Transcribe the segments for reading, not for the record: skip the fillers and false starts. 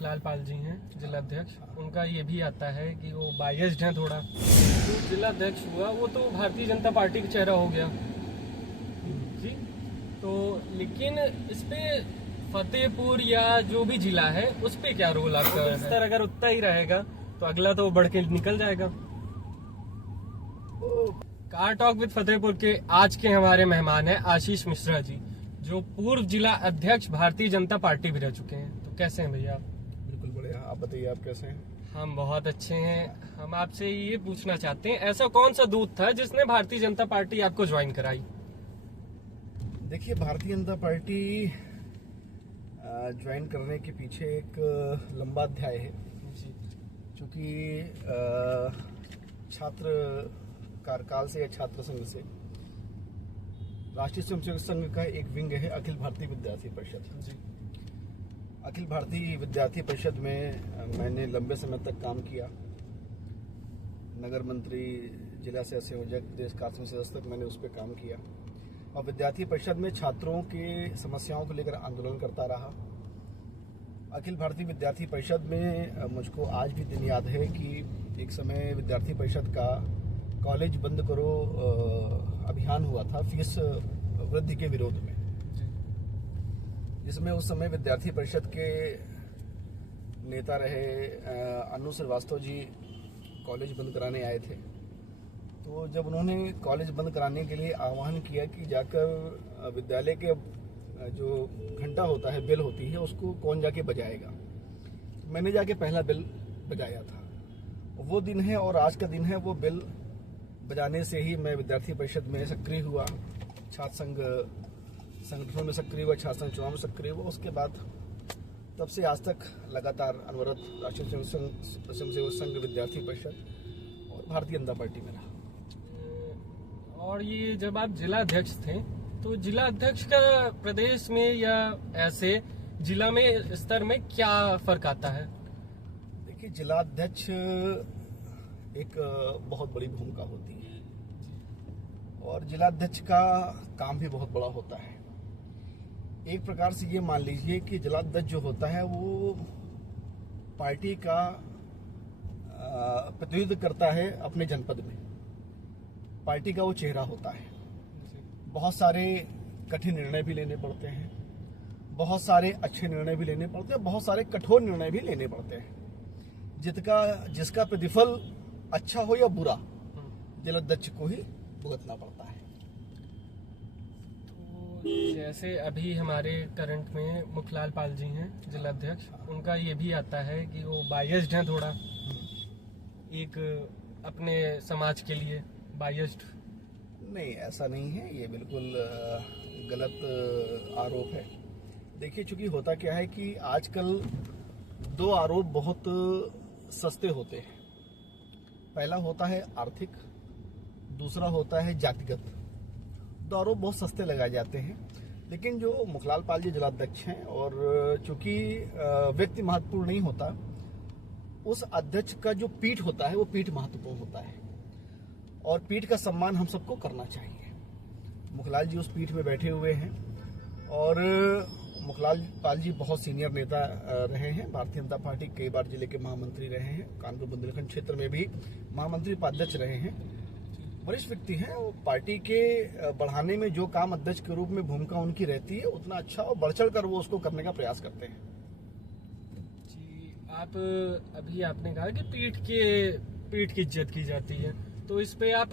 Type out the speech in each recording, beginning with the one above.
मुखलाल पाल जी हैं जिला अध्यक्ष, उनका ये भी आता है कि वो बायस्ड हैं थोड़ा। जो जिला अध्यक्ष हुआ वो तो भारतीय जनता पार्टी का चेहरा हो गया जी। तो लेकिन इस पे फतेहपुर या जो भी जिला है उस पे क्या रोल आपका है? स्तर अगर उतना ही रहेगा तो अगला तो बढ़ के निकल जाएगा। कार टॉक विद फतेहपुर के आज के हमारे मेहमान हैं आशीष मिश्रा जी, जो पूर्व जिला अध्यक्ष भारतीय जनता पार्टी भी रह चुके हैं। तो कैसे हैं भैया आप? बिल्कुल बढ़िया, आप बताइए आप कैसे हैं? हम बहुत अच्छे हैं। हम आपसे ये पूछना चाहते हैं, ऐसा कौन सा दूत था जिसने भारतीय जनता पार्टी आपको ज्वाइन कराई? देखिए, भारतीय जनता पार्टी ज्वाइन करने के पीछे एक लंबा अध्याय है, क्योंकि छात्र कार्यकाल से या छात्र संघ से राष्ट्रीय स्वयंसेवक संघ का एक विंग है अखिल भारतीय विद्यार्थी परिषद। अखिल भारतीय विद्यार्थी परिषद में मैंने लंबे समय तक काम किया। नगर मंत्री, जिला सह संयोजक, देश कार्य सदस्य तक मैंने उस पर काम किया और विद्यार्थी परिषद में छात्रों की समस्याओं को लेकर आंदोलन करता रहा। अखिल भारतीय विद्यार्थी परिषद में मुझको आज भी दिन याद है कि एक समय विद्यार्थी परिषद का कॉलेज बंद करो अभियान हुआ था फीस वृद्धि के विरोध में, जिसमें उस समय विद्यार्थी परिषद के नेता रहे अनु श्रीवास्तव जी कॉलेज बंद कराने आए थे। तो जब उन्होंने कॉलेज बंद कराने के लिए आह्वान किया कि जाकर विद्यालय के जो घंटा होता है, बेल होती है, उसको कौन जाके बजाएगा, तो मैंने जाके पहला बेल बजाया था। वो दिन है और आज का दिन है। वो बेल बजाने से ही मैं विद्यार्थी परिषद में सक्रिय हुआ, छात्र संघ संगठनों में सक्रिय हुआ, छात्र संघ चुनाव में सक्रिय हुआ। उसके बाद तब से आज तक लगातार अनवरत राष्ट्रीय स्वयंसेवक संघ, विद्यार्थी परिषद और भारतीय जनता पार्टी में रहा। और ये जब आप जिला अध्यक्ष थे तो जिला अध्यक्ष का प्रदेश में या ऐसे जिला में स्तर में क्या फर्क आता है? देखिए, जिला अध्यक्ष एक बहुत बड़ी भूमिका होती है और जिला अध्यक्ष का काम भी बहुत बड़ा होता है। एक प्रकार से ये मान लीजिए कि जिला अध्यक्ष जो होता है वो पार्टी का प्रतिनिधित्व करता है अपने जनपद में। पार्टी का वो चेहरा होता है। बहुत सारे कठिन निर्णय भी लेने पड़ते हैं, बहुत सारे अच्छे निर्णय भी लेने पड़ते हैं, बहुत सारे कठोर निर्णय भी लेने पड़ते हैं। जिसका प्रतिफल अच्छा हो या बुरा, जिलाध्यक्ष को ही भुगतना पड़ता है। तो जैसे अभी हमारे करंट में मुखलाल पाल जी हैं जिला अध्यक्ष, उनका ये भी आता है कि वो बायस्ड हैं थोड़ा, एक अपने समाज के लिए बायस्ड। नहीं, ऐसा नहीं है, ये बिल्कुल गलत आरोप है। देखिए, चूंकि होता क्या है कि आजकल दो आरोप बहुत सस्ते होते हैं। पहला होता है आर्थिक, दूसरा होता है जातिगत। दो आरोप बहुत सस्ते लगाए जाते हैं, लेकिन जो मुखलाल पाल जी जिलाध्यक्ष हैं और चूंकि व्यक्ति महत्वपूर्ण नहीं होता, उस अध्यक्ष का जो पीठ होता है वो पीठ महत्वपूर्ण होता है और पीठ का सम्मान हम सबको करना चाहिए। मुखलाल जी उस पीठ में बैठे हुए हैं और मुखलाल पाल जी बहुत सीनियर नेता रहे हैं। भारतीय जनता पार्टी कई बार जिले के महामंत्री रहे हैं, कानपुर बुंदेलखंड क्षेत्र में भी महामंत्री उपाध्यक्ष रहे हैं। वरिष्ठ व्यक्ति हैं। वो पार्टी के बढ़ाने में जो काम अध्यक्ष के रूप में भूमिका उनकी रहती है, उतना अच्छा और बढ़ चढ़ कर वो उसको करने का प्रयास करते हैं। जी, आप अभी आपने कहा कि पीठ की इज्जत की जाती है, तो इस पे आप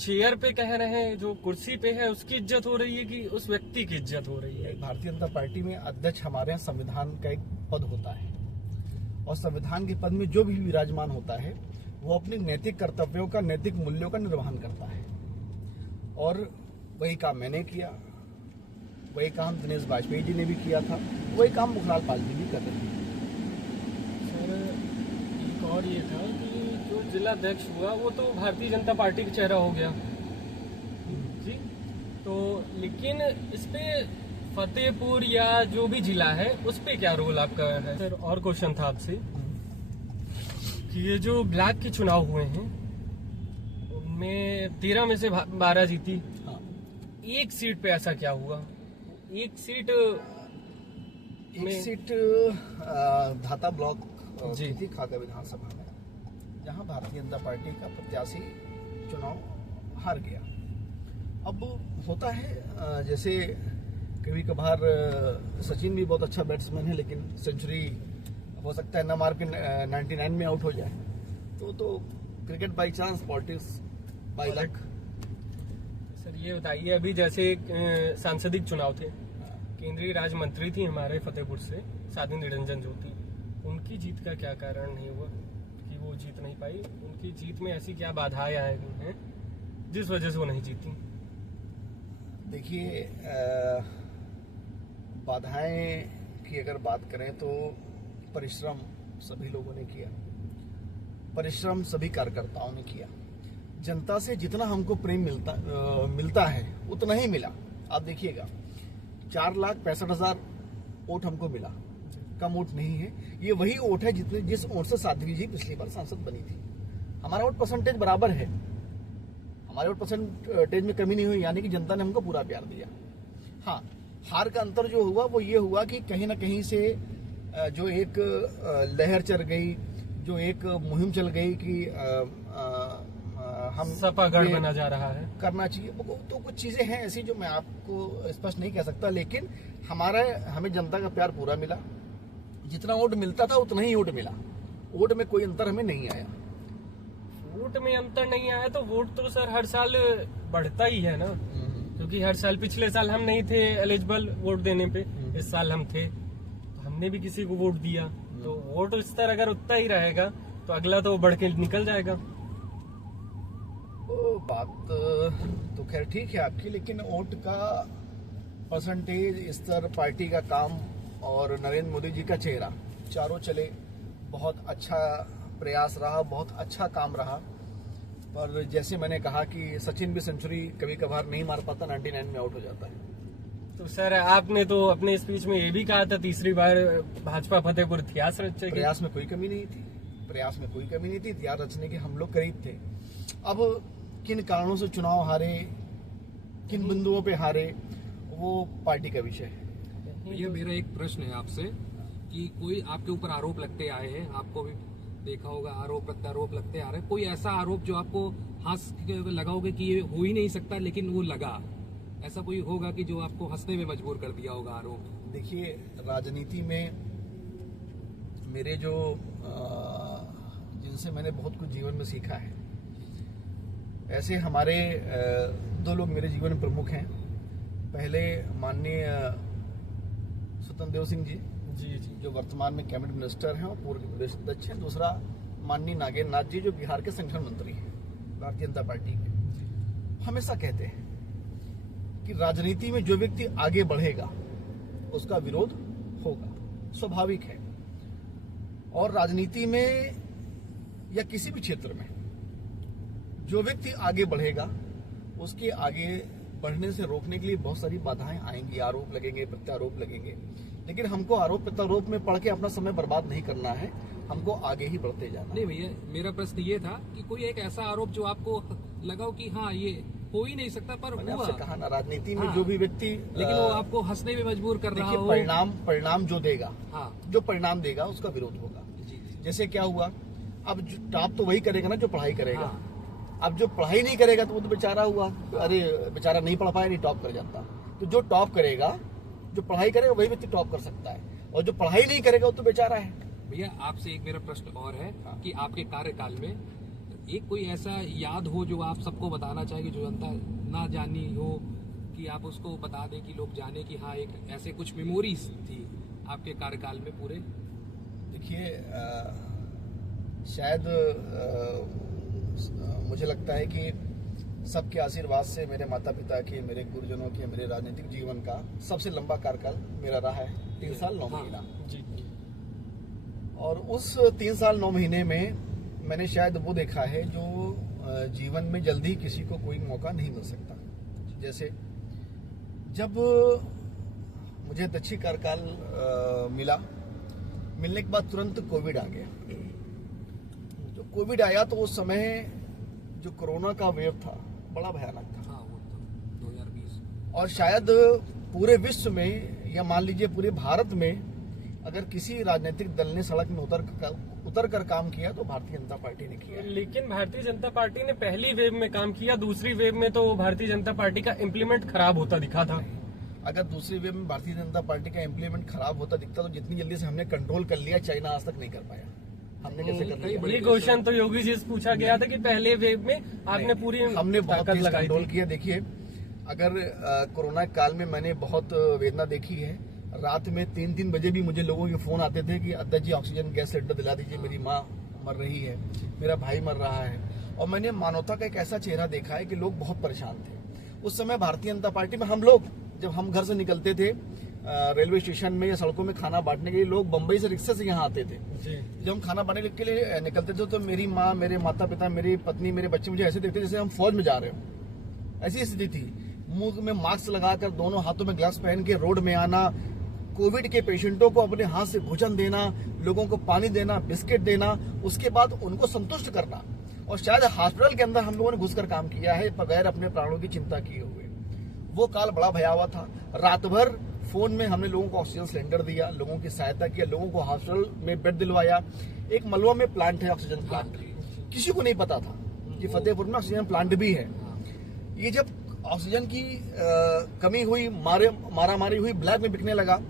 चेयर पे कह रहे हैं, जो कुर्सी पे है उसकी इज्जत हो रही है कि उस व्यक्ति की इज्जत हो रही है? भारतीय जनता पार्टी में अध्यक्ष हमारे यहाँ संविधान का एक पद होता है और संविधान के पद में जो भी विराजमान होता है वो अपने नैतिक कर्तव्यों का, नैतिक मूल्यों का निर्वहन करता है और वही काम मैंने किया, वही काम दिनेश वाजपेयी जी ने भी किया था, वही काम मुखलाल पाल जी भी कर रहे हैं। सर, एक और ये था कि जो जिला अध्यक्ष हुआ वो तो भारतीय जनता पार्टी का चेहरा हो गया जी। तो लेकिन इस पे फतेहपुर या जो भी जिला है उस पे क्या रोल आपका है? सर, और क्वेश्चन था आपसे कि ये जो ब्लैक के चुनाव हुए हैं उनमें 13 में से 12 जीती। हाँ। एक सीट पे ऐसा क्या हुआ? एक सीट एक में सीट धाता ब्लॉक जी। थी खाका विधानसभा में, जहां भारतीय जनता पार्टी का प्रत्याशी चुनाव हार गया। अब होता है जैसे कभी कभार सचिन भी बहुत अच्छा बैट्समैन है, लेकिन सेंचुरी हो सकता है न मार के 99 में आउट हो जाए। तो cricket by chance, politics by luck. Sir ये बताइए, अभी जैसे सांसदिक चुनाव थे, केंद्रीय राज्य मंत्री थी हमारे फतेहपुर से साध्वी निरंजन ज्योति, उनकी जीत का क्या कारण नहीं हुआ कि वो जीत नहीं पाई? उनकी जीत में ऐसी क्या बाधाएं आई हैं जिस वजह से वो नहीं जीती? देखिए, बाधाएं की अगर बात करें तो परिश्रम सभी लोगों ने किया, परिश्रम सभी कार्यकर्ताओं ने किया। जनता से जितना हमको प्रेम मिलता है उतना ही मिला। आप देखिएगा 4,65,000 वोट हमको मिला, कम वोट नहीं है। ये वही वोट है जिस वोट से साध्वी जी पिछली बार सांसद बनी थी। हमारा वोट परसेंटेज बराबर है, हमारे वोट परसेंटेज में कमी नहीं हुई, यानी कि जनता ने हमको पूरा प्यार दिया। हाँ, हार का अंतर जो हुआ वो ये हुआ कि कहीं ना कहीं से जो एक लहर चल गई, जो एक मुहिम चल गई कि हम सपा गढ़ बना जा रहा है, करना चाहिए, तो कुछ चीजें हैं ऐसी जो मैं आपको स्पष्ट नहीं कह सकता, लेकिन हमें जनता का प्यार पूरा मिला। जितना वोट मिलता था उतना ही वोट मिला, वोट में कोई अंतर हमें नहीं आया। वोट में अंतर नहीं आया तो वोट तो सर हर साल बढ़ता ही है ना, क्योंकि हर साल, पिछले साल हम नहीं थे एलिजिबल वोट देने पे, इस साल हम थे, तो हमने भी किसी को वोट दिया, तो वोट स्तर अगर उतना ही रहेगा तो अगला तो बढ़ के निकल जाएगा। बात तो खैर ठीक है आपकी, लेकिन वोट का परसेंटेज, स्तर, पार्टी का काम और नरेंद्र मोदी जी का चेहरा, चारों चले। बहुत अच्छा प्रयास रहा, बहुत अच्छा काम रहा, पर जैसे मैंने कहा कि सचिन भी सेंचुरी कभी कभार नहीं मार पाता, 99 में आउट हो जाता है। तो सर आपने तो अपने स्पीच में ये भी कहा था तीसरी बार भाजपा फतेहपुर इतिहास रचेगी। प्रयास में कोई कमी नहीं थी, प्रयास में कोई कमी नहीं थी, इतिहास रचने के हम लोग करीब थे। अब किन कारणों से चुनाव हारे, किन बिंदुओं पे हारे, वो पार्टी का विषय है। ये मेरा एक प्रश्न है आपसे कि कोई आपके ऊपर आरोप लगते आए हैं, आपको भी देखा होगा आरोप प्रत्यारोप लगते आ रहे हैं, कोई ऐसा आरोप जो आपको हंस के लगा होगा कि ये हो ही नहीं सकता लेकिन वो लगा, ऐसा कोई होगा कि जो आपको हंसने में मजबूर कर दिया होगा आरोप? देखिए, राजनीति में मेरे जो जिनसे मैंने बहुत कुछ जीवन में सीखा है, ऐसे हमारे दो लोग मेरे जीवन में प्रमुख हैं। पहले माननीय स्वतंत्र देव सिंह जी, जो वर्तमान में कैबिनेट मिनिस्टर हैं और पूर्व के प्रदेश अध्यक्ष हैं। दूसरा माननीय नागेंद्र नाथ जी, जो बिहार के संगठन मंत्री हैं भारतीय जनता पार्टी के। हमेशा कहते हैं कि राजनीति में जो व्यक्ति आगे बढ़ेगा उसका विरोध होगा, स्वाभाविक है। और राजनीति में या किसी भी क्षेत्र में जो व्यक्ति आगे बढ़ेगा उसके आगे बढ़ने से रोकने के लिए बहुत सारी बाधाएं आएंगी, आरोप लगेंगे, प्रत्यारोप लगेंगे, लेकिन हमको आरोप प्रत्यारोप में पड़ के अपना समय बर्बाद नहीं करना है, हमको आगे ही बढ़ते जाना। नहीं भैया, मेरा प्रश्न ये था कि कोई एक ऐसा आरोप जो आपको लगा कि हाँ ये हो ही नहीं सकता, पर मैंने हुआ। आपसे कहा ना, राजनीति में हाँ, जो भी व्यक्ति, लेकिन वो आपको हंसने में मजबूर कर रहा हो। परिणाम जो देगा, हाँ, जो परिणाम देगा उसका विरोध होगा। जी, जैसे क्या हुआ, अब टॉप तो वही करेगा ना जो पढ़ाई करेगा। हाँ। अब जो पढ़ाई नहीं करेगा तो वो तो बेचारा हुआ, अरे बेचारा नहीं पढ़ पाया, नहीं टॉप कर जाता। तो जो टॉप करेगा, जो पढ़ाई करेगा वही व्यक्ति टॉप कर सकता है, और जो पढ़ाई नहीं करेगा वो तो बेचारा है। भैया आपसे एक मेरा प्रश्न और है कि आपके कार्यकाल में एक कोई ऐसा याद हो जो आप सबको बताना चाहिए, जो जनता ना जानी हो, कि आप उसको बता दें कि लोग जाने कि हाँ एक ऐसे कुछ मेमोरीज थी आपके कार्यकाल में पूरे? देखिए, शायद मुझे लगता है कि सबके आशीर्वाद से, मेरे माता पिता के, मेरे गुरुजनों के, मेरे राजनीतिक जीवन का सबसे लंबा कार्यकाल मेरा रहा है, 3 साल 9 महीना। जी। और उस 3 साल 9 महीने में मैंने शायद वो देखा है जो जीवन में जल्दी किसी को कोई मौका नहीं मिल सकता। जैसे जब मुझे अध्यक्षीय कार्यकाल मिला, मिलने के बाद तुरंत कोविड आ गया। जो कोविड आया तो उस समय जो कोरोना का वेव था बड़ा भयानक था। हाँ, वो तो 2020। और शायद पूरे विश्व में, या मान लीजिए पूरे भारत में, अगर किसी राजनीतिक दल ने सड़क में उतर कर काम किया तो भारतीय जनता पार्टी ने किया। लेकिन भारतीय जनता पार्टी ने पहली वेव में काम किया, दूसरी वेव में तो भारतीय जनता पार्टी का इम्प्लीमेंट खराब होता दिखा था। अगर दूसरी वेव में भारतीय जनता पार्टी का इम्प्लीमेंट खराब होता दिखता तो जितनी जल्दी से हमने कंट्रोल कर लिया, चाइना आज तक नहीं कर पाया। हमने कैसे कर लिया? ये क्वेश्चन तो योगी जी से पूछा गया था कि पहले वेव में आपने पूरी हमने बहुत ताकत लगाई कंट्रोल थी। किया। देखिए, अगर कोरोना काल में मैंने बहुत वेदना देखी है। रात में 3-3 बजे भी मुझे लोगों के फोन आते थे कि अध्यक्ष जी ऑक्सीजन गैस सिलेंडर दिला दीजिए, मेरी माँ मर रही है, मेरा भाई मर रहा है। और मैंने मानवता का एक ऐसा चेहरा देखा है कि लोग बहुत परेशान थे उस समय। भारतीय जनता पार्टी में हम लोग, जब हम घर से निकलते थे रेलवे स्टेशन में या सड़कों में खाना बांटने के लिए, लोग बंबई से रिक्शे से यहाँ आते थे। जब हम खाना बांटने के लिए निकलते थे तो मेरी माँ, मेरे माता पिता, मेरी पत्नी, मेरे बच्चे मुझे ऐसे देखते जैसे हम फौज में जा रहे हो। ऐसी स्थिति थी। मुंह में मास्क लगाकर, दोनों हाथों में ग्लव्स पहन के रोड में आना, कोविड के पेशेंटों को अपने हाथ से भोजन देना, लोगों को पानी देना, बिस्किट देना, उसके बाद उनको संतुष्ट करना। और शायद हॉस्पिटल के अंदर हम लोगों ने घुसकर काम किया है बगैर अपने प्राणों की चिंता किए हुए। वो काल बड़ा भयावह था। रात भर फोन में हमने लोगों को ऑक्सीजन सिलेंडर दिया, लोगों की सहायता किया, लोगों को हॉस्पिटल में बेड दिलवाया। एक मलवा में प्लांट है, ऑक्सीजन प्लांट, किसी को नहीं पता था कि फतेहपुर में ऑक्सीजन प्लांट भी है। ये जब ऑक्सीजन की कमी हुई, मारामारी हुई, ब्लैक में बिकने लगा,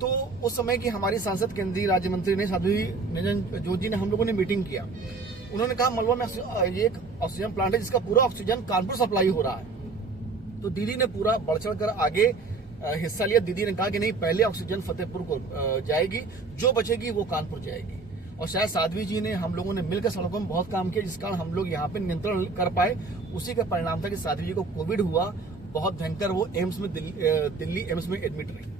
तो उस समय की हमारी सांसद केंद्रीय राज्य मंत्री ने, साध्वी निरंजन ज्योति जी ने, हम लोगों ने मीटिंग किया। उन्होंने कहा मलवा में ये एक ऑक्सीजन प्लांट है जिसका पूरा ऑक्सीजन कानपुर सप्लाई हो रहा है। तो दीदी ने पूरा बढ़ चढ़ कर आगे हिस्सा लिया। दीदी ने कहा कि नहीं, पहले ऑक्सीजन फतेहपुर को जाएगी, जो बचेगी वो कानपुर जाएगी। और शायद साध्वी जी ने, हम लोगों ने मिलकर सड़कों में बहुत काम किया, जिस कारण हम लोग यहाँ पे नियंत्रण कर पाए। उसी का परिणाम था कि साध्वी जी को कोविड हुआ, बहुत भयंकर, वो एम्स में दिल्ली एम्स में एडमिट रही।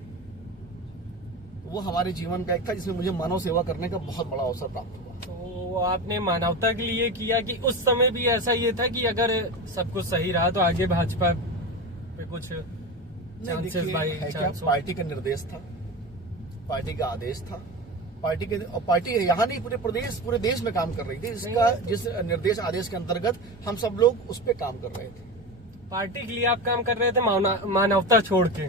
वो हमारे जीवन का एक था जिसमें मुझे मानव सेवा करने का बहुत बड़ा अवसर प्राप्त हुआ। तो आपने मानवता के लिए किया कि उस समय भी ऐसा ये था कि अगर सब कुछ सही रहा तो आगे भाजपा पे कुछ चांसेस बाई चांस? पार्टी का निर्देश था, पार्टी का आदेश था, पार्टी यहाँ नहीं पूरे देश में काम कर रही थी, जिस निर्देश आदेश के अंतर्गत हम सब लोग उस पर काम कर रहे थे। पार्टी के लिए आप काम कर रहे थे मानवता छोड़ के?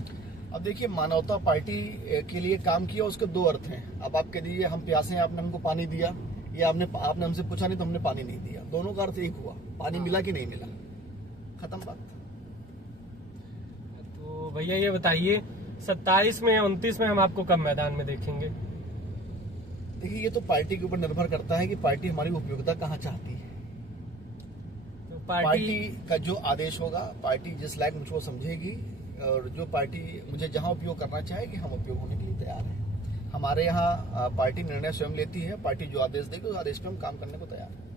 अब देखिए, मानवता पार्टी के लिए काम किया, उसके दो अर्थ हैं। अब आप कह दीजिए हम प्यासे हैं, आपने हमको पानी दिया, या आपने हमसे पूछा नहीं तो हमने पानी नहीं दिया। दोनों का अर्थ एक हुआ, पानी मिला कि नहीं मिला, खत्म बात। तो भैया ये बताइए, 27 में या 29 में हम आपको कब मैदान में देखेंगे? देखिए, ये तो पार्टी के ऊपर निर्भर करता है कि पार्टी हमारी उपयोगिता कहाँ चाहती है। तो पार्टी का जो आदेश होगा, पार्टी जिस लायक मुझको समझेगी, और जो पार्टी मुझे जहां उपयोग करना चाहेगी, हम उपयोग होने के लिए तैयार हैं। हमारे यहाँ पार्टी निर्णय स्वयं लेती है, पार्टी जो आदेश देगी उस आदेश पे हम काम करने को तैयार हैं।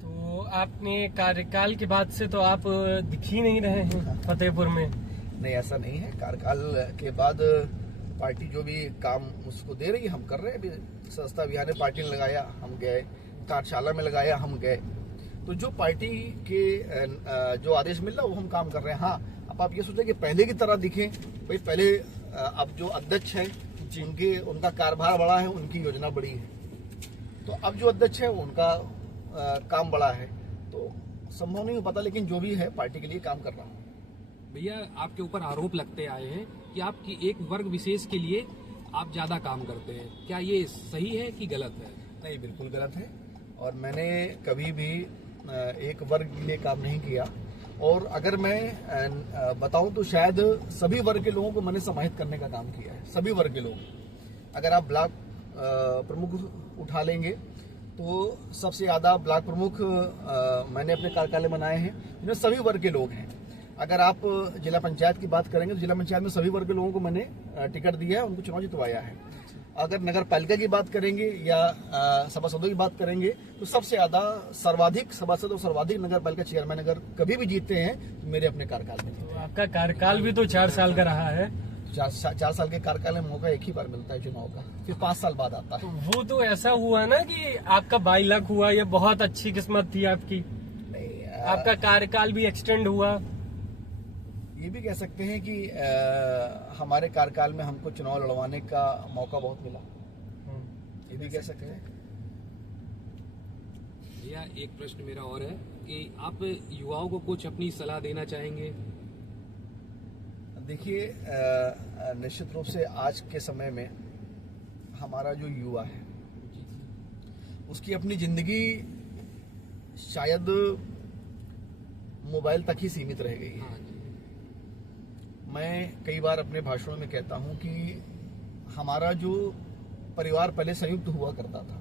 तो आपने कार्यकाल के बाद से तो आप दिख ही नहीं रहे हैं फतेहपुर में। नहीं, ऐसा नहीं है। कार्यकाल के बाद पार्टी जो भी काम उसको दे रही है हम कर रहे हैं। अभी सस्ता अभियान में पार्टी ने लगाया, हम गए, कार्यशाला में लगाया, हम गए। तो जो पार्टी के जो आदेश मिल रहा है वो हम काम कर रहे हैं। हाँ, अब आप ये सोचें कि पहले की तरह दिखें, भाई पहले अब जो अध्यक्ष हैं उनका कार्यभार बड़ा है, उनकी योजना बड़ी है। तो अब जो अध्यक्ष है उनका काम बड़ा है, तो संभव नहीं हो पाता, लेकिन जो भी है पार्टी के लिए काम कर रहा हूँ। भैया, आपके ऊपर आरोप लगते आए हैं कि आपकी एक वर्ग विशेष के लिए आप ज्यादा काम करते हैं, क्या ये सही है कि गलत है? नहीं, बिल्कुल गलत है। और मैंने कभी भी एक वर्ग के लिए काम नहीं किया। और अगर मैं बताऊं तो शायद सभी वर्ग के लोगों को मैंने समाहित करने का काम किया है। सभी वर्ग के लोग, अगर आप ब्लॉक प्रमुख उठा लेंगे तो सबसे ज्यादा ब्लॉक प्रमुख मैंने अपने कार्यकाल में बनाए हैं, जिनमें सभी वर्ग के लोग हैं। अगर आप जिला पंचायत की बात करेंगे तो जिला पंचायत में सभी वर्ग के लोगों को मैंने टिकट दिया है, उनको चुनाव जितवाया है। अगर नगर पालिका की बात करेंगे या सभासदों की बात करेंगे तो सबसे ज्यादा सर्वाधिक सभासद और सर्वाधिक नगर पालिका चेयरमैन अगर कभी भी जीतते हैं तो मेरे अपने कार्यकाल में। तो आपका कार्यकाल भी तो 4 साल का रहा है। 4 साल के कार्यकाल में मौका एक ही बार मिलता है चुनाव का, फिर 5 साल बाद आता है। वो तो ऐसा हुआ ना कि आपका बाई लक हुआ, ये बहुत अच्छी किस्मत थी आपकी। नहीं, आपका कार्यकाल भी एक्सटेंड हुआ। ये भी कह सकते हैं कि हमारे कार्यकाल में हमको चुनाव लड़वाने का मौका बहुत मिला, ये भी कह सकते हैं। भैया, एक प्रश्न मेरा और है कि आप युवाओं को कुछ अपनी सलाह देना चाहेंगे? देखिए, निश्चित रूप से आज के समय में हमारा जो युवा है उसकी अपनी जिंदगी शायद मोबाइल तक ही सीमित रह गई है। हाँ जी। मैं कई बार अपने भाषणों में कहता हूं कि हमारा जो परिवार पहले संयुक्त हुआ करता था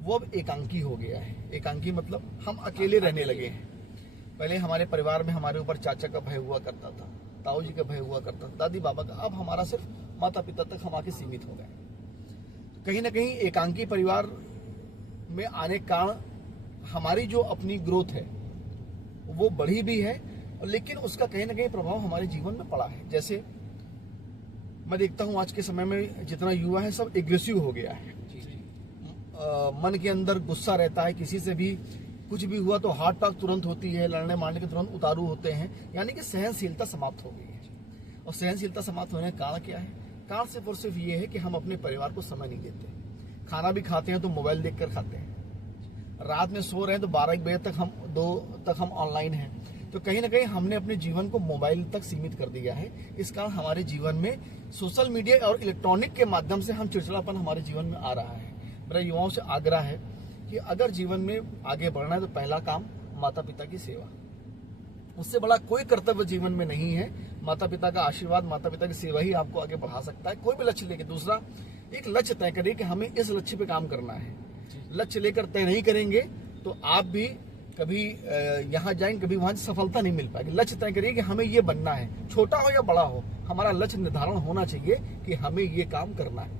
वो अब एकांकी हो गया है। एकांकी मतलब हम अकेले रहने लगे हैं। पहले हमारे परिवार में हमारे ऊपर चाचा का भय हुआ करता था, ताऊ जी का भय हुआ करता था, दादी बाबा का। अब हमारा सिर्फ माता पिता तक हम आके सीमित हो गए। कहीं ना कहीं एकांकी परिवार में आने के कारण हमारी जो अपनी ग्रोथ है वो बढ़ी भी है, लेकिन उसका कहीं ना कहीं प्रभाव हमारे जीवन में पड़ा है। जैसे मैं देखता हूं आज के समय में जितना युवा है सब एग्रेसिव हो गया है। मन के अंदर गुस्सा रहता है, किसी से भी कुछ भी हुआ तो हाथ टाक तुरंत होती है, लड़ने मारने के तुरंत उतारू होते हैं, यानी कि सहनशीलता समाप्त हो गई है। और सहनशीलता समाप्त होने का कारण क्या है? कारण सिर्फ और सिर्फ ये है कि हम अपने परिवार को समय नहीं देते। खाना भी खाते हैं तो मोबाइल देखकर खाते हैं, रात में सो रहे हैं तो 12-1 बजे तक 2 तक हम ऑनलाइन हैं। तो कहीं ना कहीं हमने अपने जीवन को मोबाइल तक सीमित कर दिया है। इस कारण हमारे जीवन में सोशल मीडिया और इलेक्ट्रॉनिक के माध्यम से हम चिड़चिड़ापन हमारे जीवन में आ रहा है। मेरा युवाओं से आग्रह है कि अगर जीवन में आगे बढ़ना है तो पहला काम माता पिता की सेवा, उससे बड़ा कोई कर्तव्य जीवन में नहीं है। माता पिता का आशीर्वाद, माता पिता की सेवा ही आपको आगे बढ़ा सकता है, कोई भी लक्ष्य लेके। दूसरा, एक लक्ष्य तय करिए कि हमें इस लक्ष्य पे काम करना है। लक्ष्य लेकर तय नहीं करेंगे तो आप भी कभी यहाँ जाएंगे, कभी वहां सफलता नहीं मिल पाएगी। लक्ष्य तय करिए कि हमें ये बनना है, छोटा हो या बड़ा हो, हमारा लक्ष्य निर्धारण होना चाहिए कि हमें ये काम करना है।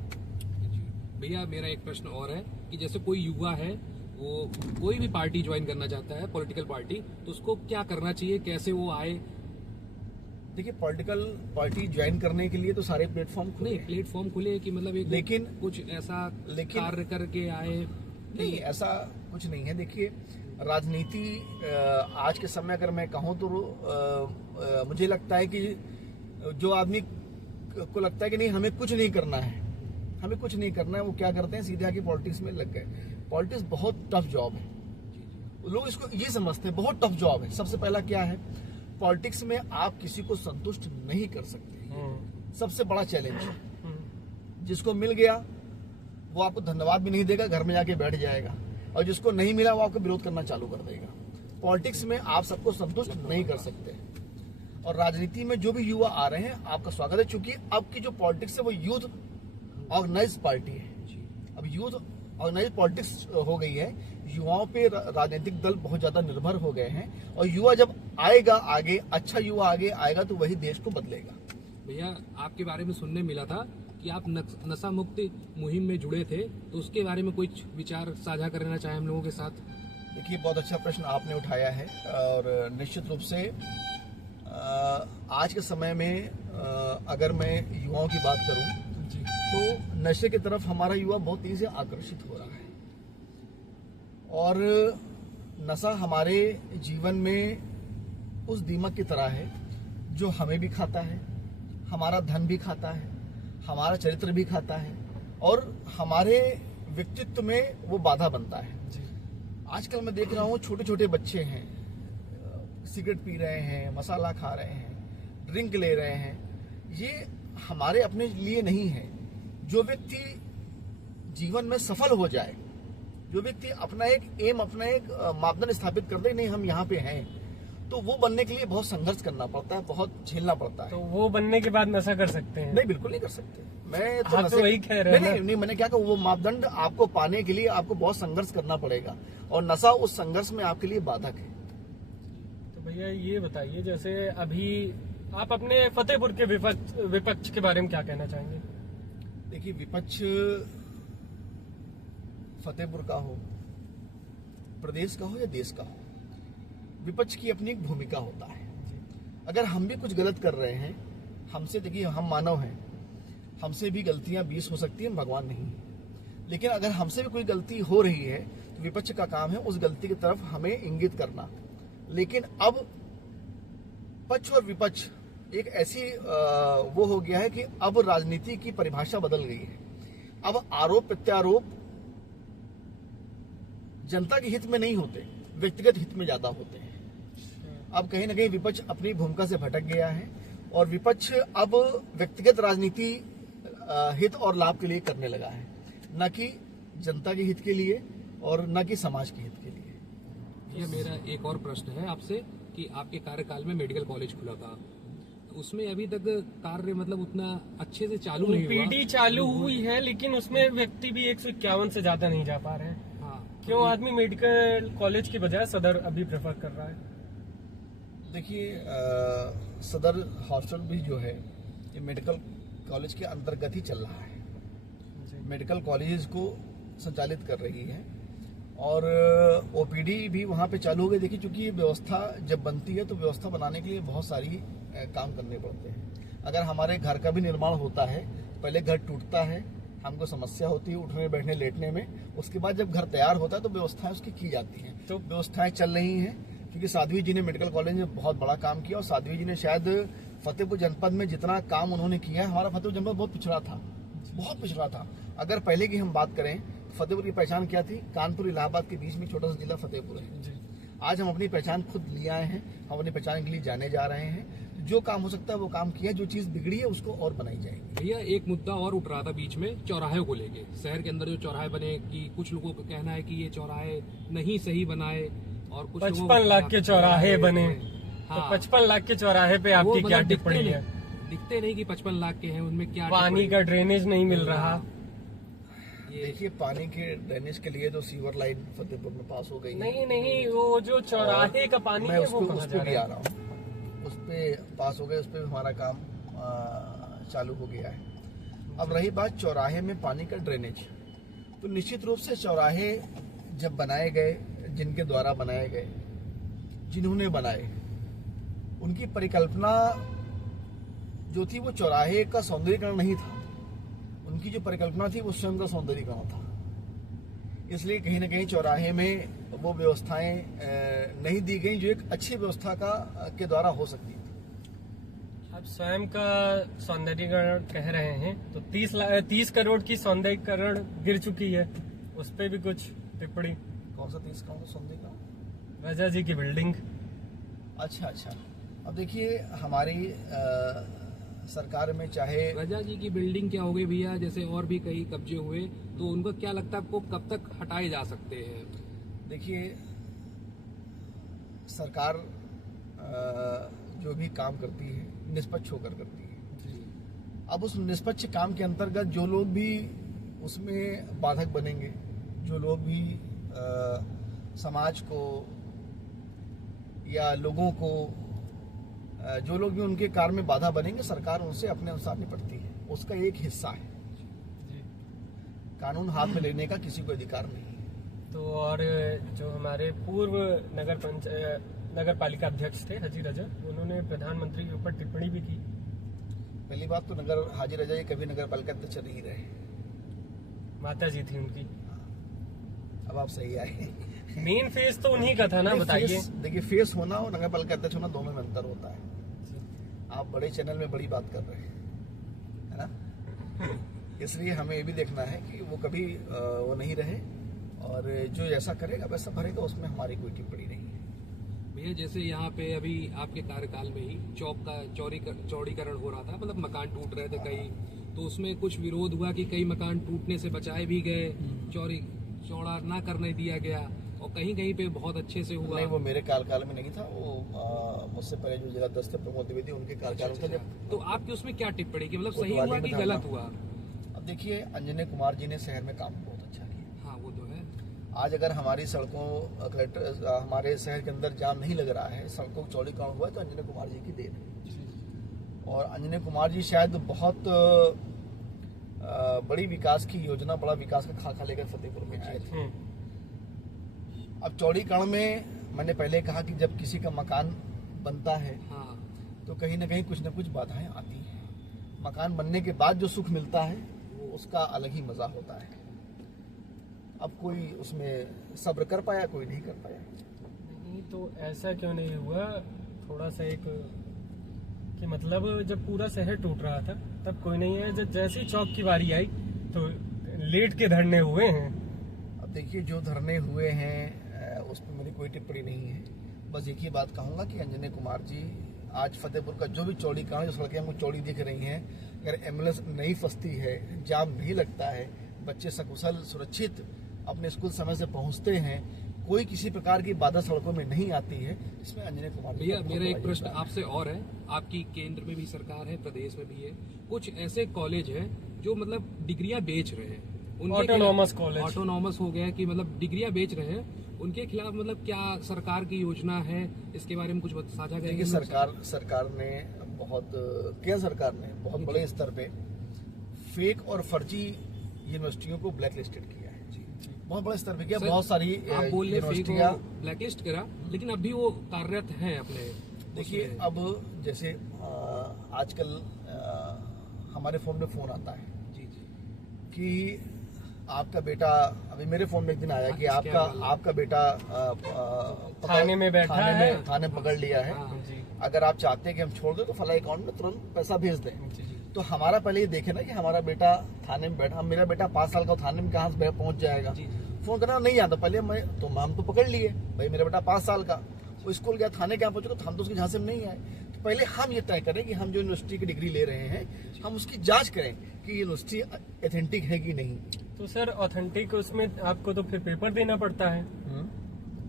भैया मेरा एक प्रश्न और है कि जैसे कोई युवा है वो कोई भी पार्टी ज्वाइन करना चाहता है, पॉलिटिकल पार्टी, तो उसको क्या करना चाहिए, कैसे वो आए? देखिए, पॉलिटिकल पार्टी ज्वाइन करने के लिए तो सारे प्लेटफॉर्म खुले नहीं, हैं। प्लेटफॉर्म खुले कि मतलब एक लेकिन कुछ ऐसा कार्य करके आए? नहीं, ऐसा कुछ नहीं है। देखिए, राजनीति आज के समय अगर मैं कहूँ तो मुझे लगता है कि जो आदमी को लगता है कि नहीं हमें कुछ नहीं करना है, हमें कुछ नहीं करना है, वो क्या करते हैं, सीधे आके पॉलिटिक्स में लग गए। पॉलिटिक्स बहुत टफ जॉब है, लोग इसको ये समझते हैं बहुत टफ जॉब है। सबसे पहला क्या है, पॉलिटिक्स में आप किसी को संतुष्ट नहीं कर सकते। सबसे बड़ा चैलेंज, जिसको मिल गया वो आपको धन्यवाद भी नहीं देगा, घर में जाके बैठ जाएगा, और जिसको नहीं मिला वो आपको विरोध करना चालू कर देगा। पॉलिटिक्स में आप सबको संतुष्ट नहीं कर सकते। और राजनीति में जो भी युवा आ रहे हैं, आपका स्वागत है, क्योंकि अब की जो पॉलिटिक्स है वो यूथ ऑर्गेनाइज पार्टी है। अब यूथ ऑर्गेनाइज पॉलिटिक्स हो गई है, युवाओं पे राजनीतिक दल बहुत ज्यादा निर्भर हो गए हैं, और युवा जब आएगा आगे, अच्छा युवा आगे आएगा तो वही देश को बदलेगा। भैया आपके बारे में सुनने मिला था कि आप नशा मुक्ति मुहिम में जुड़े थे, तो उसके बारे में कुछ विचार साझा करना चाहें हम लोगों के साथ? देखिए, बहुत अच्छा प्रश्न आपने उठाया है, और निश्चित रूप से आज के समय में अगर मैं युवाओं की बात करूं तो नशे की तरफ हमारा युवा बहुत तेजी से आकर्षित हो रहा है। और नशा हमारे जीवन में उस दीमक की तरह है जो हमें भी खाता है, हमारा धन भी खाता है, हमारा चरित्र भी खाता है, और हमारे व्यक्तित्व में वो बाधा बनता है। आजकल मैं देख रहा हूँ छोटे छोटे बच्चे हैं, सिगरेट पी रहे हैं, मसाला खा रहे हैं, ड्रिंक ले रहे हैं। ये हमारे अपने लिए नहीं है। जो व्यक्ति जीवन में सफल हो जाए, जो व्यक्ति अपना एक एम, अपना एक मापदंड स्थापित कर दे, नहीं हम यहाँ पे हैं, तो वो बनने के लिए बहुत संघर्ष करना पड़ता है, बहुत झेलना पड़ता है। तो वो बनने के बाद नशा कर सकते हैं? नहीं, बिल्कुल नहीं कर सकते। मैं तो आप तो वही कह रहे हैं। नहीं, मैंने क्या कहा, वो मापदंड आपको पाने के लिए आपको बहुत संघर्ष करना पड़ेगा, और नशा उस संघर्ष में आपके लिए बाधक है। तो भैया ये बताइए, जैसे अभी आप अपने फतेहपुर के विपक्ष के बारे में क्या कहना चाहेंगे? देखिए, विपक्ष फतेहपुर का हो, प्रदेश का हो या देश का हो, विपक्ष की अपनी एक भूमिका होता है। अगर हम भी कुछ गलत कर रहे हैं, हमसे, देखिए हम मानव हैं, हमसे भी गलतियां 20 हो सकती हैं, भगवान नहीं। लेकिन अगर हमसे भी कोई गलती हो रही है तो विपक्ष का काम है उस गलती की तरफ हमें इंगित करना। लेकिन अब पक्ष और विपक्ष एक ऐसी वो हो गया है कि अब राजनीति की परिभाषा बदल गई है। अब आरोप प्रत्यारोप जनता के हित में नहीं होते, व्यक्तिगत हित में ज्यादा होते हैं। अब कहीं ना कहीं विपक्ष अपनी भूमिका से भटक गया है। और विपक्ष अब व्यक्तिगत राजनीति हित और लाभ के लिए करने लगा है, न कि जनता के हित के लिए और न कि समाज के हित के लिए। ये मेरा एक और प्रश्न है आपसे कि आपके कार्यकाल में मेडिकल कॉलेज खुला था, उसमें अभी तक कार्य मतलब उतना अच्छे से चालू नहीं हुआ। पीडी चालू हुई है, लेकिन उसमें व्यक्ति भी 151 से ज्यादा नहीं जा पा रहे हैं। हाँ, क्यों आदमी मेडिकल कॉलेज की बजाय सदर अभी प्रेफर कर रहा है? देखिए, सदर हॉस्टल भी जो है ये मेडिकल कॉलेज के अंतर्गत ही चल रहा है। मेडिकल कॉलेज को संचालित कर रही है और ओपीडी भी वहाँ पे चालू हो गई। देखिए, चूंकि ये व्यवस्था जब बनती है तो व्यवस्था बनाने के लिए बहुत सारी काम करने पड़ते हैं। अगर हमारे घर का भी निर्माण होता है, पहले घर टूटता है, हमको समस्या होती है उठने बैठने लेटने में, उसके बाद जब घर तैयार होता है तो व्यवस्थाएं उसकी की जाती हैं। तो व्यवस्थाएं चल रही हैं, क्योंकि साध्वी जी ने मेडिकल कॉलेज में बहुत बड़ा काम किया और साध्वी जी ने शायद फतेहपुर जनपद में जितना काम उन्होंने किया है, हमारा फतेहपुर जनपद बहुत पिछड़ा था, बहुत पिछड़ा था। अगर पहले की हम बात करें, फतेहपुर की पहचान क्या थी? कानपुर इलाहाबाद के बीच में छोटा सा जिला फतेहपुर है। आज हम अपनी पहचान खुद ले आए हैं, हम अपनी पहचान के लिए जाने जा रहे हैं। जो काम हो सकता है वो काम किया, जो चीज बिगड़ी है उसको और बनाई जाएगी। भैया एक मुद्दा और उठ रहा था बीच में चौराहे को लेके, शहर के अंदर जो चौराहे बने कि कुछ लोगों का कहना है कि ये चौराहे नहीं सही बनाए और कुछ 55 लाख के चौराहे बने। हाँ, तो 55 लाख के चौराहे पे वो आपकी क्या मतलब टिप्पणी है? दिखते नहीं कि 55 लाख के हैं, उनमें क्या पानी टिप्पणी? का ड्रेनेज नहीं मिल रहा। ये देखिए, पानी के ड्रेनेज के लिए तो सीवर लाइन फतेहपुर में पास हो गई है। नहीं, वो जो चौराहे का पानी मैं है उस वो कहाँ पे जा भी रहा आ है? रहा हूँ, उस पे पास हो गए, उस पे भी हमारा काम चालू हो गया है। अब रही बात चौराहे में पानी का ड्रेनेज, तो निश्चित रूप से चौराहे जब बनाए गए, जिनके द्वारा बनाए गए, जिन्होंने बनाए, उनकी परिकल्पना जो थी वो चौराहे का सौंदर्यीकरण नहीं था। उनकी जो परिकल्पना थी वो स्वयं का सौंदर्यीकरण था। इसलिए कहीं ना कहीं चौराहे में वो व्यवस्थाएं नहीं दी गई जो एक अच्छी व्यवस्था के द्वारा हो सकती थी। आप स्वयं का सौंदर्यीकरण कह रहे हैं, तो 30 करोड़ की सौंदर्यीकरण गिर चुकी है, उस पे भी कुछ टिप्पणी? कौन सा 30 का सौंदर्यीकरण? राजा जी की बिल्डिंग। अच्छा। अब देखिए, हमारी सरकार में चाहे रजा जी की बिल्डिंग क्या हो गई भैया, जैसे और भी कई कब्जे हुए, तो उनको क्या लगता है आपको कब तक हटाए जा सकते हैं? देखिए, सरकार जो भी काम करती है निष्पक्ष होकर करती है। अब उस निष्पक्ष काम के अंतर्गत जो लोग भी उसमें बाधक बनेंगे, जो लोग भी समाज को या लोगों को, जो लोग भी उनके कार्य में बाधा बनेंगे, सरकार उनसे अपने अनुसार निपटती है, उसका एक हिस्सा है। कानून हाथ में लेने का किसी को अधिकार नहीं है। तो और जो हमारे पूर्व नगर पालिका अध्यक्ष थे हाजी रजा, उन्होंने प्रधानमंत्री के ऊपर टिप्पणी भी की। पहली बात तो हाजी रजा ये कभी नगर पालिका अध्यक्ष नहीं रहे, माता जी थी उनकी। अब आप सही आए। मेन फेस तो उन्हीं का था ना, बताइए। देखिए, फेस होना और नगर पालिका अध्यक्ष होना दोनों में अंतर होता है। आप बड़े चैनल में बड़ी बात कर रहे हैं, है ना? इसलिए हमें ये भी देखना है कि वो कभी वो नहीं रहे, और जो ऐसा करेगा वैसा भरेगा, उसमें हमारी कोई टिप्पणी नहीं है। भैया जैसे यहाँ पे अभी आपके कार्यकाल में ही चौक का चौड़ीकरण हो रहा था, मतलब मकान टूट रहे थे कई, तो उसमें कुछ विरोध हुआ कि कई मकान टूटने से बचाए भी गए, चौड़ा ना करने दिया गया, और कहीं कहीं पे बहुत अच्छे से हुआ। नहीं, वो मेरे कार्यकाल में नहीं था, वो मुझसे पहले जो जिलाध्यक्ष थे प्रमोद द्विवेदी, उनके कार्यकाल में था। जब तो आपकी उसमें क्या टिप्पणी की, मतलब सही हुआ कि गलत हुआ? अब देखिए, अंजनी कुमार जी ने शहर में काम बहुत अच्छा किया। हाँ, वो तो है। आज अगर हमारी सड़कों हमारे शहर के अंदर जाम नहीं लग रहा है, सड़कों को चौड़ीकरण हुआ है, तो अंजनी कुमार जी की देन है। और अंजनी कुमार जी शायद बहुत बड़ी विकास की योजना, बड़ा विकास का खाका लेकर फतेहपुर में आए थे। अब चौड़ीकरण में मैंने पहले कहा कि जब किसी का मकान बनता है, हाँ, तो कहीं ना कहीं कुछ न कुछ बाधाएं आती हैं। मकान बनने के बाद जो सुख मिलता है वो उसका अलग ही मजा होता है। अब कोई उसमें सब्र कर पाया, कोई नहीं कर पाया। नहीं, तो ऐसा क्यों नहीं हुआ? थोड़ा सा एक कि मतलब जब पूरा शहर टूट रहा था तब कोई नहीं है, जब जैसे ही चौक की बारी आई तो लेट के धरने हुए हैं। अब देखिए, जो धरने हुए हैं उस पर मेरी कोई टिप्पणी नहीं है। बस एक ही बात कहूँगा कि अंजनी कुमार जी आज फतेहपुर का जो भी चौड़ीकरण, जो सड़कें हमको चौड़ी दिख रही हैं, अगर एम्बुलेंस नहीं फंसती है, जाम नहीं लगता है, बच्चे सकुशल सुरक्षित अपने स्कूल समय से पहुंचते हैं, कोई किसी प्रकार की बाधा सड़कों में नहीं आती है, इसमें अंजनी कुमार जी भैया का मेरा एक बहुत प्रश्न बड़ा योगदान आपसे और है। आपकी केंद्र में भी सरकार है, प्रदेश में भी है, कुछ ऐसे कॉलेज हैं जो मतलब डिग्रियां बेच रहे हैं, ऑटोनॉमस कॉलेज। ऑटोनॉमस हो गया कि मतलब डिग्रियां बेच रहे हैं, उनके खिलाफ मतलब क्या सरकार की योजना है, इसके बारे में कुछ साझा है। करेंगे? देखिए, सरकार ने बहुत, केंद्र सरकार ने बहुत बड़े स्तर पे फेक और फर्जी यूनिवर्सिटियों को ब्लैक लिस्टेड किया है, बहुत बड़े स्तर पे किया। सर, बहुत सारी आप बोल रहे फेक यूनिवर्सिटियां, ब्लैकलिस्ट करा, लेकिन अभी वो कार्यरत हैं अपने। देखिए उसमें। अब जैसे आजकल हमारे फोन में फोन आता है जी जी कि आपका बेटा, अभी मेरे फोन में एक दिन आया कि हाँ, आपका बेटा थाने में बैठा है। थाने पकड़ लिया है, हाँ, जी अगर आप चाहते हैं कि हम छोड़ दें तो फला अकाउंट में तुरंत पैसा भेज दें। जी जी। तो हमारा पहले ये देखे ना कि हमारा बेटा थाने में बैठा, मेरा बेटा 5 साल का थाने में कहाँ से पहुंच जाएगा। जी, जी। फोन करना नहीं आता, पहले हम तो पकड़ लिए भाई, मेरा बेटा 5 साल का, वो स्कूल गया, थाने क्या पहुंचे, तो हम तो उसके झांसे में नहीं आए। तो पहले हम ये तय करें कि हम जो यूनिवर्सिटी की डिग्री ले रहे हैं, हम उसकी जांच करें कि यूनिवर्सिटी ऑथेंटिक है कि नहीं। तो सर ऑथेंटिक उसमें आपको तो फिर पेपर देना पड़ता है।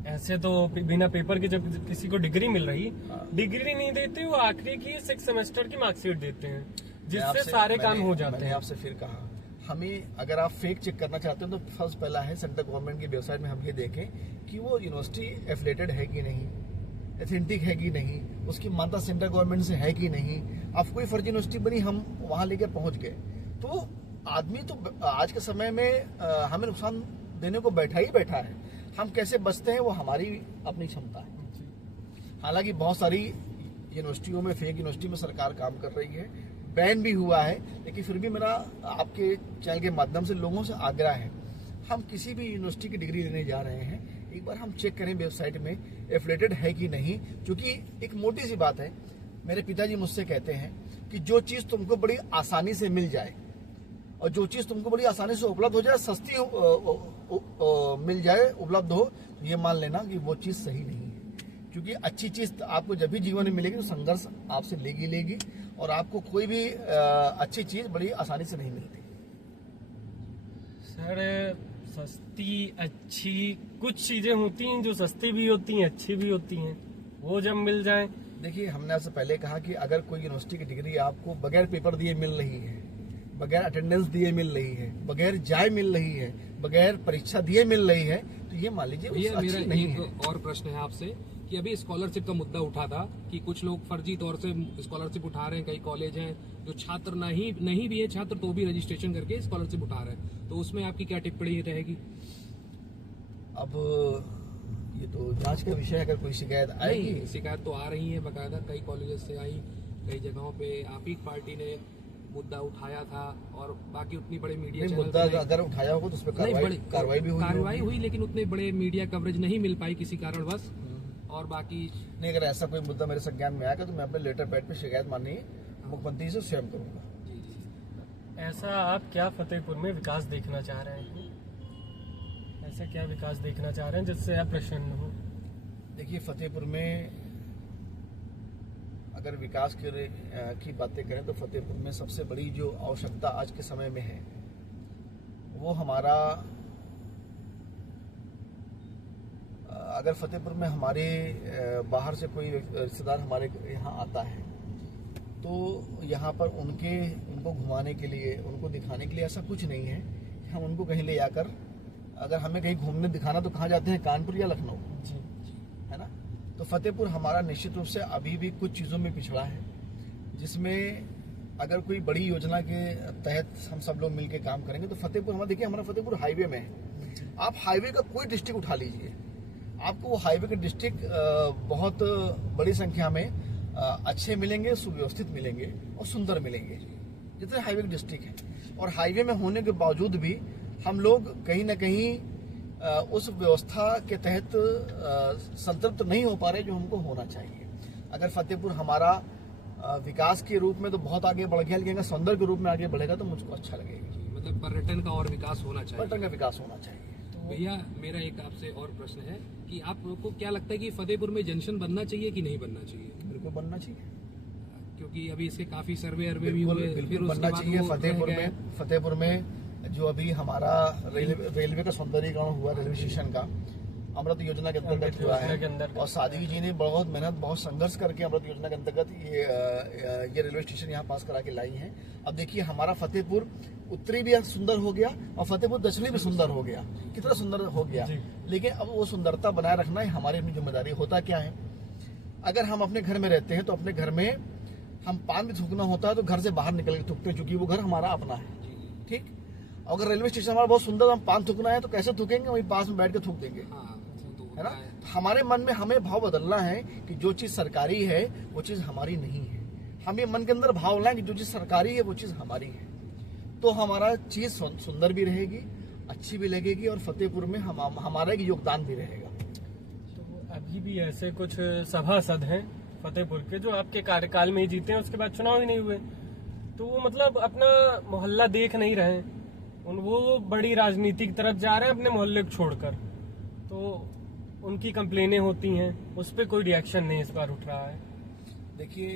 ऐसे तो बिना पेपर के जब किसी को डिग्री मिल रही, डिग्री नहीं देते, वो आखिरी की 6 सेमेस्टर की मार्कशीट देते हैं, जिससे सारे काम हो जाते मैंने हैं। आपसे फिर कहा, हमें अगर आप फेक चेक करना चाहते हैं तो फर्स्ट पहला है सेंट्रल गवर्नमेंट की वेबसाइट में हम ये देखें कि वो यूनिवर्सिटी एफिलेटेड है कि नहीं, ऑथेंटिक है कि नहीं, उसकी मान्यता सेंट्रल गवर्नमेंट से है कि नहीं। अब कोई फर्जी यूनिवर्सिटी बनी, हम वहां लेके पहुंच गए, तो आदमी तो आज के समय में हमें नुकसान देने को बैठा ही बैठा है। हम कैसे बचते हैं वो हमारी अपनी क्षमता है। हालांकि बहुत सारी यूनिवर्सिटियों में, फेक यूनिवर्सिटी में सरकार काम कर रही है, बैन भी हुआ है, लेकिन फिर भी मेरा आपके चैनल के माध्यम से लोगों से आग्रह है, हम किसी भी यूनिवर्सिटी की डिग्री लेने जा रहे हैं, एक बार हम चेक करें वेबसाइट में एफिलेटेड है कि नहीं। क्योंकि एक मोटी सी बात है, मेरे पिताजी मुझसे कहते हैं कि जो चीज तुमको बड़ी आसानी से मिल जाए और जो चीज तुमको बड़ी आसानी से उपलब्ध हो जाए, सस्ती मिल जाए, उपलब्ध हो, तो ये मान लेना कि वो चीज सही नहीं है। क्योंकि अच्छी चीज आपको जब भी जीवन में मिलेगी तो संघर्ष आपसे लेगी, और आपको कोई भी अच्छी चीज बड़ी आसानी से नहीं मिलती। सर सस्ती अच्छी कुछ चीजें होती हैं जो सस्ती भी होती हैं, अच्छी भी होती हैं, वो जब मिल जाए। देखिए, हमने आपसे पहले कहा कि अगर कोई यूनिवर्सिटी की डिग्री आपको बगैर पेपर दिए मिल रही है, बगैर अटेंडेंस दिए मिल रही है, बगैर जाए मिल रही है, बगैर परीक्षा दिए मिल रही है, तो ये मान लीजिए भैया अच्छी मेरा नहीं है। एक और प्रश्न है आपसे कि अभी स्कॉलरशिप का मुद्दा उठा था कि कुछ लोग फर्जी तौर से स्कॉलरशिप उठा रहे हैं। कई कॉलेज हैं जो छात्र नहीं भी है छात्र तो भी रजिस्ट्रेशन करके स्कॉलरशिप उठा रहे हैं, तो उसमें आपकी क्या टिप्पणी रहेगी? अब ये तो जांच का विषय है, अगर कोई शिकायत आएगी। नहीं, शिकायत तो आ रही है बकायदा, कई कॉलेजेस से आई, कई जगहों पे आप ही पार्टी ने मुद्दा उठाया था और बाकी उतनी बड़े मीडिया नहीं, चैनल मुद्दा पे अगर उठाया होगा तो उस पर कार्रवाई भी हुई कार्रवाई होगी। हुई, लेकिन उतने बड़े मीडिया कवरेज नहीं मिल पाई किसी कारणवश। और बाकी नहीं, अगर ऐसा कोई मुद्दा मेरे संज्ञान में आएगा तो मैं अपने लेटर पैड पे शिकायत माननीय मुख्यमंत्री से स्वयं करूंगा। जी जी ऐसा आप क्या फतेहपुर में विकास देखना चाह रहे हैं? ऐसा क्या विकास देखना चाह रहे हैं जिससे आप प्रसन्न हो? देखिए, फतेहपुर में अगर विकास की बातें करें तो फतेहपुर में सबसे बड़ी जो आवश्यकता आज के समय में है वो हमारा, अगर फतेहपुर में हमारे बाहर से कोई रिश्तेदार हमारे यहाँ आता है तो यहाँ पर उनको घुमाने के लिए, उनको दिखाने के लिए ऐसा कुछ नहीं है कि हम उनको कहीं ले जाकर, अगर हमें कहीं घूमने दिखाना तो कहाँ जाते हैं, कानपुर या लखनऊ, है ना। तो फतेहपुर हमारा निश्चित रूप से अभी भी कुछ चीज़ों में पिछड़ा है, जिसमें अगर कोई बड़ी योजना के तहत हम सब लोग मिलकर काम करेंगे तो फतेहपुर, हमारा देखिए, हमारा फतेहपुर हाईवे में है। आप हाईवे का कोई डिस्ट्रिक्ट उठा लीजिए, आपको वो हाईवे के डिस्ट्रिक्ट बहुत बड़ी संख्या में अच्छे मिलेंगे, सुव्यवस्थित मिलेंगे और सुंदर मिलेंगे, जितने हाईवे के डिस्ट्रिक्ट हैं। और हाईवे में होने के बावजूद भी हम लोग कहीं ना कहीं उस व्यवस्था के तहत संतृप्त नहीं हो पा रहे जो हमको होना चाहिए। अगर फतेहपुर हमारा विकास के रूप में तो बहुत आगे बढ़ गया, लेकिन सौंदर्य के रूप में आगे बढ़ेगा तो मुझको अच्छा लगेगा। मतलब पर्यटन का और विकास होना चाहिए। पर्यटन का विकास होना चाहिए। तो भैया मेरा एक आपसे और प्रश्न है कि आपको क्या लगता है कि फतेहपुर में जंक्शन बनना चाहिए कि नहीं बनना चाहिए? बिल्कुल बनना चाहिए, क्योंकि अभी इसके काफी सर्वे भी बिल्कुल हुए, बिल्कुल फिर उसके बनना बाद चाहिए। वो फतेहपुर में जो अभी हमारा रेलवे का सौंदर्यीकरण हुआ, रेलवे स्टेशन का अमृत योजना के अंतर्गत हुआ है, और साध्वी जी ने बहुत मेहनत बहुत संघर्ष करके अमृत योजना के अंतर्गत ये रेलवे स्टेशन यहाँ पास करा के लाई है। अब देखिए हमारा फतेहपुर उत्तरी भी सुंदर हो गया और फतेहपुर दक्षिणी भी सुंदर हो गया, कितना सुंदर हो गया। लेकिन अब वो सुंदरता बनाए रखना हमारी अपनी जिम्मेदारी। होता क्या है, अगर हम अपने घर में रहते हैं तो अपने घर में हम पान भी थूकना होता है तो घर से बाहर निकल के थूकते हैं, क्योंकि वो घर हमारा अपना है, ठीक। अगर रेलवे स्टेशन हमारा बहुत सुंदर, हम पान थूकना है तो कैसे थूकेंगे, वहीं पास में बैठ के थूक देंगे, है ना। हमारे मन में हमें भाव बदलना है कि जो चीज सरकारी है वो चीज हमारी नहीं है। हम ये मन के अंदर भाव लाएं कि जो चीज सरकारी है वो चीज हमारी है, तो हमारा चीज सुंदर भी रहेगी, अच्छी भी लगेगी, और फतेहपुर में हमारा एक योगदान भी रहेगा। तो अभी भी ऐसे कुछ सभासद हैं फतेहपुर के जो आपके कार्यकाल में ही जीते हैं, उसके बाद चुनाव ही नहीं हुए, तो वो मतलब अपना मोहल्ला देख नहीं रहे, वो बड़ी राजनीति की तरफ जा रहे हैं अपने मोहल्ले को छोड़कर, तो उनकी कंप्लेनें होती हैं, उस पर कोई रिएक्शन नहीं इस बार उठ रहा है। देखिए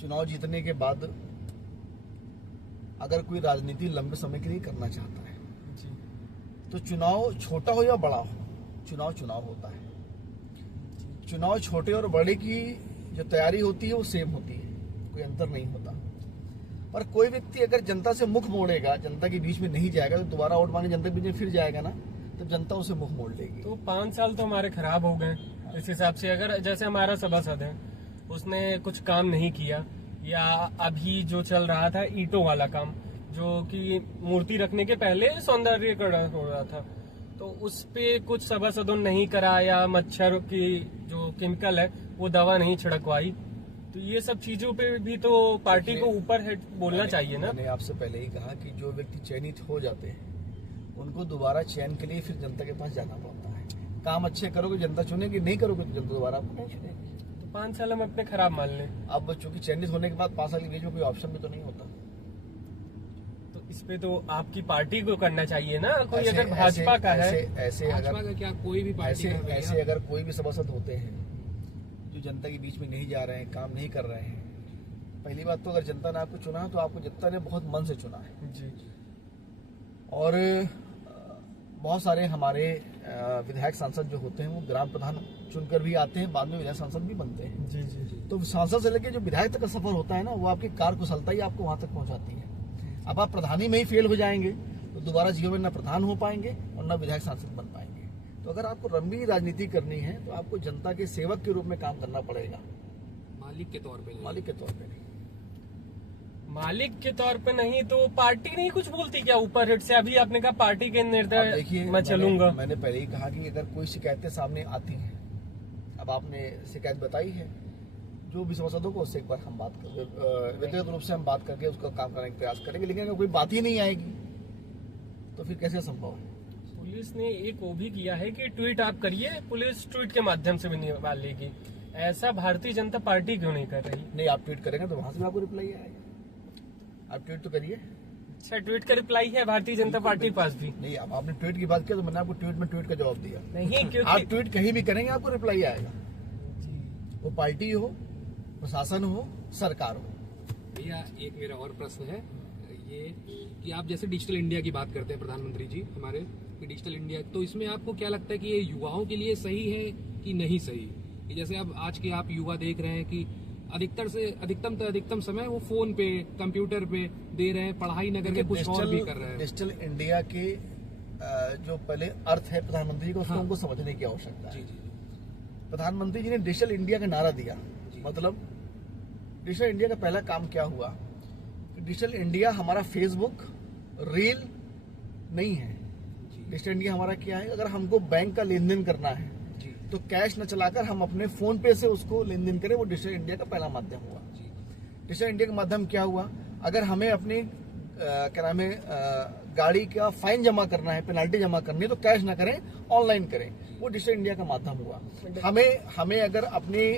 चुनाव जीतने के बाद अगर कोई राजनीति लंबे समय के लिए करना चाहता है जी, तो चुनाव छोटा हो या बड़ा हो, चुनाव होता है। चुनाव छोटे और बड़े की जो तैयारी होती है वो सेम होती है, कोई अंतर नहीं होता। पर कोई व्यक्ति अगर जनता से मुख मोड़ेगा, जनता के बीच में नहीं जाएगा, तो दोबारा वोट मांगने जनता के बीच में फिर जाएगा ना, तब जनता उसे मुख मोड़ लेगी। तो 5 साल तो हमारे खराब हो गए इस हिसाब से। अगर जैसे हमारा सभासद है, उसने कुछ काम नहीं किया, या अभी जो चल रहा था ईंटों वाला काम, जो कि मूर्ति रखने के पहले सौंदर्यीकरण हो रहा था, तो उस पे कुछ सभासदों ने नहीं करा, या मच्छर की जो केमिकल है वो दवा नहीं छिड़कवाई, तो ये सब चीजों पे भी तो पार्टी को ऊपर हेड बोलना चाहिए ना। मैंने आपसे पहले ही कहा कि जो व्यक्ति चयनित हो जाते हैं उनको दोबारा चयन के लिए फिर जनता के पास जाना पड़ता है। काम अच्छे करोगे जनता चुनेगी, नहीं करोगे तो जनता दोबारा आपको नहीं चुनेगी। तो 5 साल हम अपने खराब मान लें। अब चूंकि चयनित होने के बाद 5 साल के बीच में कोई ऑप्शन भी तो नहीं होता, तो इस पे तो आपकी पार्टी को करना चाहिए ना। कोई अगर भाजपा का है, ऐसे भाजपा का क्या, कोई भी पार्टी का भैया। ऐसे अगर कोई भी सभासद होते हैं जो जनता के बीच में नहीं जा रहे हैं, काम नहीं कर रहे हैं, पहली बात तो अगर जनता ने आपको चुना तो आपको जनता ने बहुत मन से चुना है जी। और बहुत सारे हमारे विधायक सांसद जो होते हैं वो ग्राम प्रधान चुनकर भी आते हैं, बाद में विधायक सांसद भी बनते हैं। जी जी जी। तो सांसद से लेकर जो विधायक तक का सफर होता है ना, वो आपकी कार्यकुशलता ही आपको वहां तक पहुंचाती है। अब आप प्रधानी में ही फेल हो जाएंगे तो दोबारा जीवन में न प्रधान हो पाएंगे और न विधायक सांसद बन पाएंगे। तो अगर आपको लंबी राजनीति करनी है तो आपको जनता के सेवक के रूप में काम करना पड़ेगा, मालिक के तौर पे, मालिक के तौर पे नहीं। मालिक के तौर पे नहीं तो पार्टी नहीं कुछ बोलती क्या ऊपर हेड से? अभी आपने कहा पार्टी के निर्णय देखिए मैं चलूंगा। मैंने पहले ही कहा कि अगर कोई शिकायतें सामने आती हैं, अब आपने शिकायत बताई है, जो भी सभासदों को उससे एक बार हम बात कर व्यक्तिगत रूप से हम बात करके उसका काम करने का प्रयास करेंगे। लेकिन अगर कोई बात ही नहीं आएगी तो फिर कैसे संभव है? पुलिस ने एक वो भी किया है कि ट्वीट आप करिए, पुलिस ट्वीट के माध्यम से भी निकाल लेगी। ऐसा भारतीय जनता पार्टी क्यों नहीं कर रही? नहीं, आप ट्वीट करेंगे तो वहां से भी आपको रिप्लाई आएगा। आप ट्वीट तो करिए। अच्छा, ट्वीट का रिप्लाई है भारतीय जनता पार्टी के पास भी? नहीं, अब आपने ट्वीट की बात की तो मैंने आपको ट्वीट में ट्वीट का जवाब दिया। नहीं, आप क्योंकि ट्वीट कहीं भी करेंगे आपको रिप्लाई आएगा, वो पार्टी हो, प्रशासन हो, सरकार हो। भैया एक मेरा और प्रश्न है ये कि आप जैसे डिजिटल इंडिया की बात करते हैं प्रधानमंत्री जी हमारे, कि डिजिटल इंडिया, तो इसमें आपको क्या लगता है कि ये युवाओं के लिए सही है कि नहीं सही? कि जैसे अब आज के आप युवा देख रहे हैं कि अधिकतम समय वो फोन पे, कंप्यूटर पे दे रहे हैं, पढ़ाई न करके कुछ और भी कर रहे हैं। डिजिटल इंडिया के जो पहले अर्थ है प्रधानमंत्री को, उसको हाँ। हमको समझने की आवश्यकता जी है। जी प्रधानमंत्री जी ने डिजिटल इंडिया का नारा दिया, मतलब डिजिटल इंडिया का पहला काम क्या हुआ? डिजिटल इंडिया हमारा फेसबुक, रील नहीं है। डिजिटल इंडिया हमारा क्या है? अगर हमको बैंक का लेन देन करना है जी तो कैश न चलाकर हम अपने फोन पे से उसको लेन देन करें, वो डिजिटल इंडिया का पहला माध्यम हुआ। जी डिजिटल इंडिया का माध्यम क्या हुआ? अगर हमें अपनी क्या नाम है गाड़ी का फाइन जमा करना है, पेनाल्टी जमा करनी है, तो कैश ना करें, ऑनलाइन करें, वो डिजिटल इंडिया का माध्यम हुआ। हमें अगर अपनी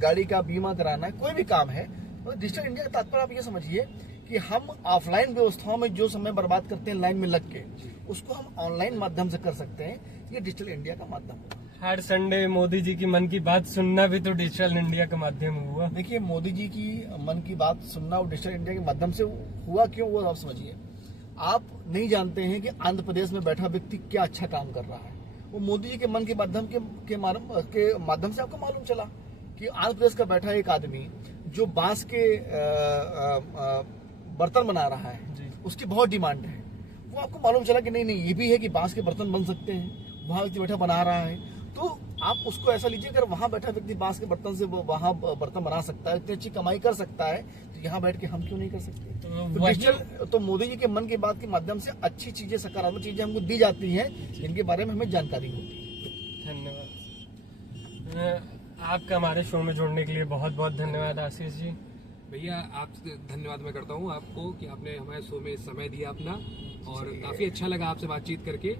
गाड़ी का बीमा कराना है, कोई भी काम है, तो डिजिटल इंडिया का तात्पर्य आप ये समझिए कि हम ऑफलाइन व्यवस्थाओं में जो समय बर्बाद करते हैं लाइन में लग के, उसको हम ऑनलाइन माध्यम से कर सकते हैं। ये डिजिटल इंडिया का माध्यम हुआ। हर संडे मोदी जी की मन की बात सुनना भी तो डिजिटल इंडिया के माध्यम हुआ। देखिए, मोदी जी की मन की बात सुनना और डिजिटल इंडिया के माध्यम से हुआ क्यों, वो आप समझिए। आप नहीं जानते हैं कि आंध्र प्रदेश में बैठा व्यक्ति क्या अच्छा काम कर रहा है। वो मोदी जी के मन के माध्यम के माध्यम से आपको मालूम चला कि आंध्र प्रदेश का बैठा एक आदमी जो बांस के बर्तन बना रहा है, उसकी बहुत डिमांड है। वो आपको मालूम चला कि नहीं ये भी है कि बांस के बर्तन बन सकते हैं, वहां व्यक्ति बैठा बना रहा है। तो आप उसको ऐसा लीजिए, अगर वहां बैठा व्यक्ति बांस के बर्तन से वहां बर्तन बना सकता है, इतनी अच्छी कमाई कर सकता है, तो यहाँ बैठ के हम क्यों नहीं कर सकते। तो डिजिटल, तो मोदी जी के मन की बात के माध्यम से अच्छी चीजें, सकारात्मक चीजें हमको दी जाती हैं, जिनके बारे में हमें जानकारी होती है। धन्यवाद आपका हमारे शो में जुड़ने के लिए। बहुत बहुत धन्यवाद आशीष जी। भैया आप धन्यवाद मैं करता हूँ आपको कि आपने हमारे शो में समय दिया अपना, और काफी अच्छा लगा आपसे बातचीत करके,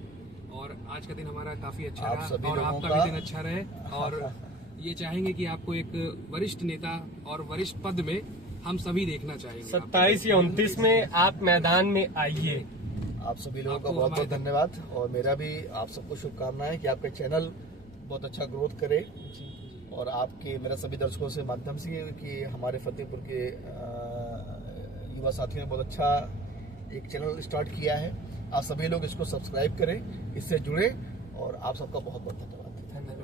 और आज का दिन हमारा काफी अच्छा रहा और आपका भी दिन अच्छा रहे। और ये चाहेंगे कि आपको एक वरिष्ठ नेता और वरिष्ठ पद में हम सभी देखना चाहेंगे। 27 या 29 में आप मैदान में आइए। आप सभी लोगों का बहुत बहुत धन्यवाद, और मेरा भी आप सबको शुभकामनाएं कि आपका चैनल बहुत अच्छा ग्रोथ करे, और आपके मेरा सभी दर्शकों से माध्यम से कि हमारे फतेहपुर के युवा साथियों ने बहुत अच्छा एक चैनल स्टार्ट किया है। आप सभी लोग इसको सब्सक्राइब करें, इससे जुड़े, और आप सबका बहुत बहुत धन्यवाद।